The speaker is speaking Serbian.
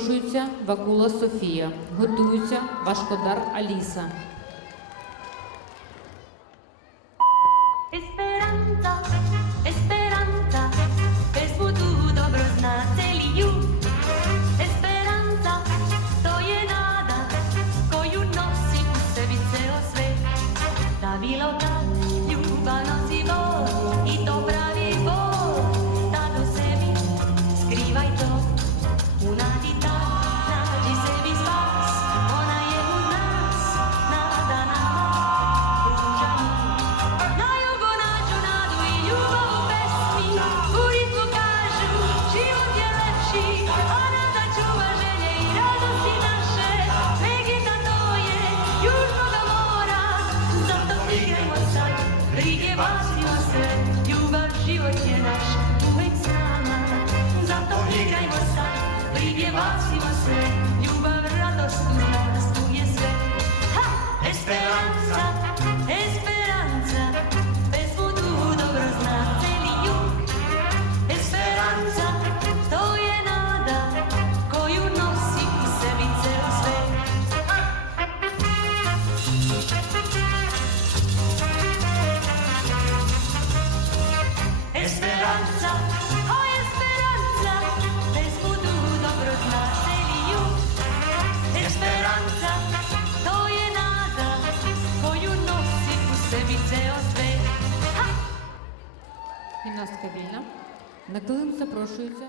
запрошується Вакула Софія. Готується Вашкодар Аліса. Esperanza, esperanza, bez budu dobro zna celi jug. Esperanza, to je nada, koju nosi u sebi ceo svet. Da bilo kad ljubav nosi bol, i to pravi bol, da do sebi skrivaj to. U nadi tak nađi sebi spas, ona je u nas, nada nam pruža mir. Na jugo nađu nadu i ljubav u pesmi, u ritmu kažu život je lepši, a nada čuva želje i radosti naše. Legenda to je južnoga mora, zato igrajmo sad, brige bacimo sve, ljubav život je naš uvek s nama. Zato igrajmo sad, brige bacimo sve, ljubav radost uz nas tu je sve. Ha! Esperanza, esperanza, bez budu dobro zna celi jug. Esperanza, to je nada, koju nosi u sebi ceo svet. Esperanza, o esperanza, bez budu dobro zna celi jug. Esperanza, to je nada, koju nosi u sebi ceo svet. Ha! Гімнастка вільна. На килим запрошується